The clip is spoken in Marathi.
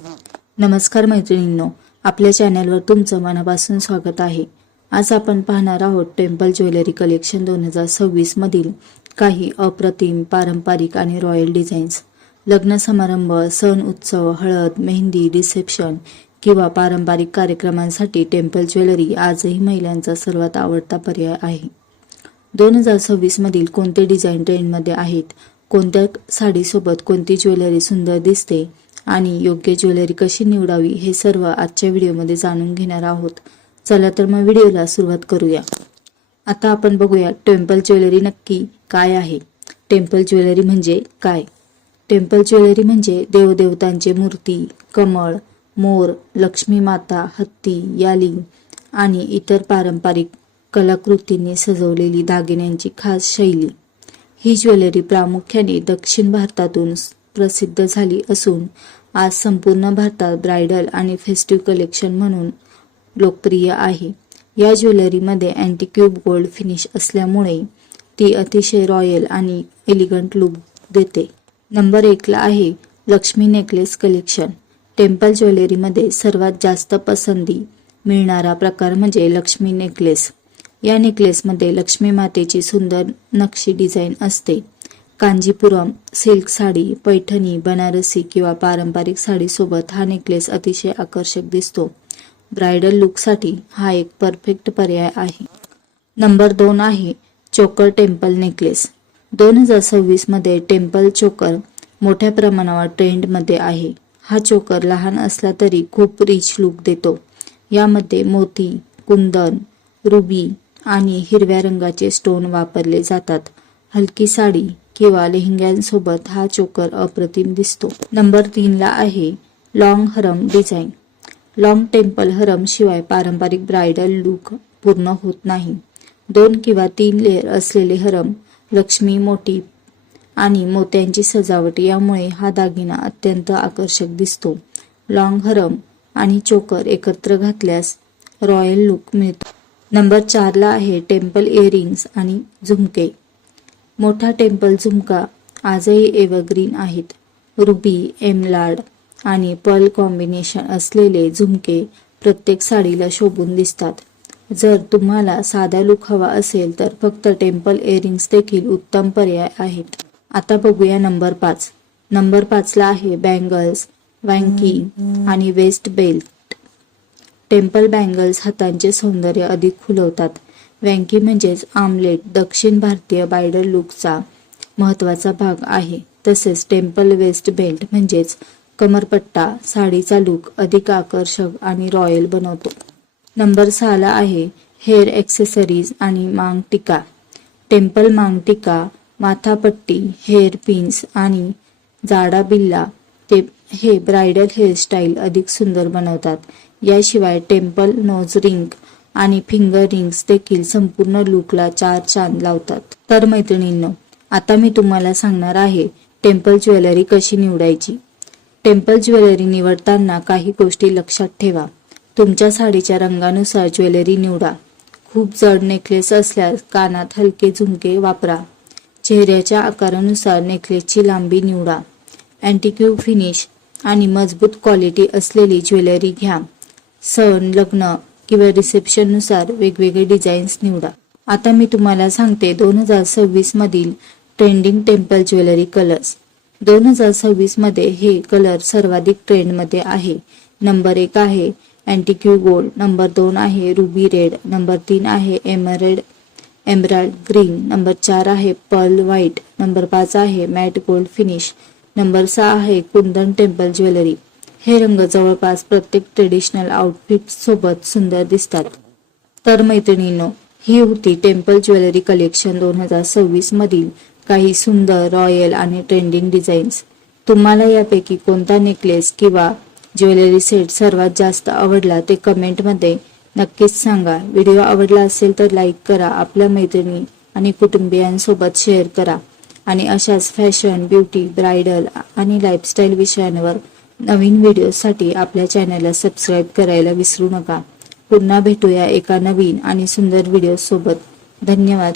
नमस्कार मैत्रिणींनो, आपल्या चॅनलवर तुमचं मनापासून स्वागत आहे। आज आपण पाहणार आहोत टेम्पल ज्वेलरी कलेक्शन 2026 मधील काही अप्रतिम पारंपरिक आणि रॉयल डिझाईन्स। लग्न समारंभ, सण उत्सव, हळद, मेहंदी, रिसेप्शन किंवा पारंपरिक कार्यक्रमांसाठी टेम्पल ज्वेलरी आजही महिलांचा सर्वात आवडता पर्याय आहे। 2026 मधील कोणते डिझाईन ट्रेंडमध्ये आहेत, कोणत्या साडीसोबत कोणती ज्वेलरी सुंदर दिसते आणि योग्य ज्वेलरी कशी निवडावी हे सर्व आजच्या व्हिडिओमध्ये जाणून घेणार आहोत। चला तर मग व्हिडिओला सुरुवात करूया। आता आपण बघूया टेम्पल ज्वेलरी नक्की काय आहे। टेम्पल ज्वेलरी म्हणजे काय? टेम्पल ज्वेलरी म्हणजे देवदेवतांचे मूर्ती, कमळ, मोर, लक्ष्मी माता, हत्ती, याली आणि इतर पारंपरिक कलाकृतींनी सजवलेली दागिन्यांची खास शैली। ही ज्वेलरी प्रामुख्याने दक्षिण भारतातून प्रसिद्ध झाली असून आज संपूर्ण भारतात ब्राइडल आणि फेस्टिव्ह कलेक्शन म्हणून लोकप्रिय आहे। या ज्वेलरीमध्ये अँटिक्यूब गोल्ड फिनिश असल्यामुळे ती अतिशय रॉयल आणि एलिगंट लुक देते। नंबर 1 ला आहे लक्ष्मी नेकलेस कलेक्शन। टेम्पल ज्वेलरीमध्ये सर्वात जास्त पसंती मिळणारा प्रकार म्हणजे लक्ष्मी नेकलेस। या नेकलेसमध्ये लक्ष्मी मातेची सुंदर नक्षी डिझाईन असते। कांजीपुरम, सिल्क साडी, पैठणी, बनारसी किंवा पारंपरिक साडीसोबत हा नेकलेस अतिशय आकर्षक दिसतो। ब्राइडल लुकसाठी हा एक परफेक्ट पर्याय आहे। नंबर 2 आहे चोकर टेम्पल नेकलेस। 2026 मध्ये टेम्पल चोकर मोठ्या प्रमाणावर ट्रेंडमध्ये आहे। हा चोकर लहान असला तरी खूप रिच लुक देतो। यामध्ये मोती, कुंदन, रुबी आणि हिरव्या रंगाचे स्टोन वापरले जातात। हलकी साडी किंवा लेहंग्यांसोबत हा चोकर अप्रतिम दिसतो। नंबर 3 ला आहे लॉंग हरम डिझाईन। लॉंग टेम्पल हरम शिवाय पारंपरिक ब्राइडल लुक पूर्ण होत नाही। 2 किंवा 3 लेयर असलेले हरम, लक्ष्मी मोटिफ आणि मोत्यांची सजावट यामुळे हा दागिना अत्यंत आकर्षक दिसतो। लॉंग हरम आणि चोकर एकत्र घातल्यास रॉयल लुक मिळतो। नंबर 4 ला आहे टेम्पल इयरिंग्स आणि झुमके। मोठा टेम्पल झुमका आजही एव्हरग्रीन आहेत। रुबी, एमराल्ड आणि पर्ल कॉम्बिनेशन असलेले झुमके प्रत्येक साडीला शोभून दिसतात। जर तुम्हाला साधा लुक हवा असेल तर फक्त टेम्पल इयरिंग्स देखील उत्तम पर्याय आहेत। आता बघूया नंबर 5। नंबर 5 ला आहे बँगल्स, वँकी आणि वेस्ट बेल्ट। टेम्पल बँगल्स हातांचे सौंदर्य अधिक खुलवतात। वँकी म्हणजेच आर्मलेट दक्षिण भारतीय ब्राइडल लुकचा महत्त्वाचा भाग आहे। तसेच टेम्पल वेस्ट बेल्ट म्हणजेच कमरपट्टा साडीचा लुक अधिक आकर्षक आणि रॉयल बनवतो। नंबर 6 ला आहे हेअर ॲक्सेसरीज आणि मांग टिका। टेम्पल मांग टिका, माथापट्टी, हेअर पिन्स आणि जाडा बिल्ला हे ब्राइडल हेअरस्टाईल अधिक सुंदर बनवतात। याशिवाय टेम्पल नोज रिंग आणि फिंगर रिंग्स देखील संपूर्ण लुकला 4 चांद लावतात। तर मैत्रिणींनो, आता मी तुम्हाला सांगणार आहे टेम्पल ज्वेलरी कशी निवडायची। टेम्पल ज्वेलरी निवडताना काही गोष्टी लक्षात ठेवा। तुमच्या साडीच्या रंगानुसार ज्वेलरी निवडा। खूप जड नेकलेस असल्यास कानात हलके झुमके वापरा। चेहऱ्याच्या आकारानुसार नेकलेसची लांबी निवडा। अँटिक्यूब फिनिश आणि मजबूत क्वालिटी असलेली ज्वेलरी घ्या। सण, लग्न किंवा रिसेप्शननुसार वेगवेगळे डिझाईन्स निवडा। आता मी तुम्हाला सांगते 2026 मधील ट्रेंडिंग टेम्पल ज्वेलरी कलर्स। 2026 मध्ये हे कलर सर्वाधिक ट्रेंडमध्ये आहे। नंबर 1 आहे अँटिक्यूब गोल्ड, नंबर 2 आहे रुबी रेड, नंबर 3 आहे एमराल्ड ग्रीन, नंबर 4 आहे पर्ल व्हाईट, नंबर 5 आहे मॅट गोल्ड फिनिश, नंबर 6 आहे कुंदन टेम्पल ज्वेलरी। हे रंग जवळपास प्रत्येक ट्रेडिशनल आउटफिट सोबत सुंदर दिसतात। तर मैत्रिणींनो, ही होती टेम्पल ज्वेलरी कलेक्शन 2026 मधील काही सुंदर, रॉयल आणि ट्रेंडिंग डिझाईन्स। तुम्हाला यापैकी कोणता नेकलेस किंवा ज्वेलरी सेट सर्वात जास्त आवडला ते कमेंटमध्ये नक्कीच सांगा। व्हिडिओ आवडला असेल तर लाईक करा, आपल्या मैत्रिणी आणि कुटुंबियांसोबत शेअर करा आणि अशाच फॅशन, ब्युटी, ब्राइडल आणि लाईफस्टाईल विषयांवर नवीन व्हिडिओसाठी आपल्या चॅनलला सबस्क्राईब करायला विसरू नका। पुन्हा भेटूया एका नवीन आणि सुंदर व्हिडिओ सोबत। धन्यवाद।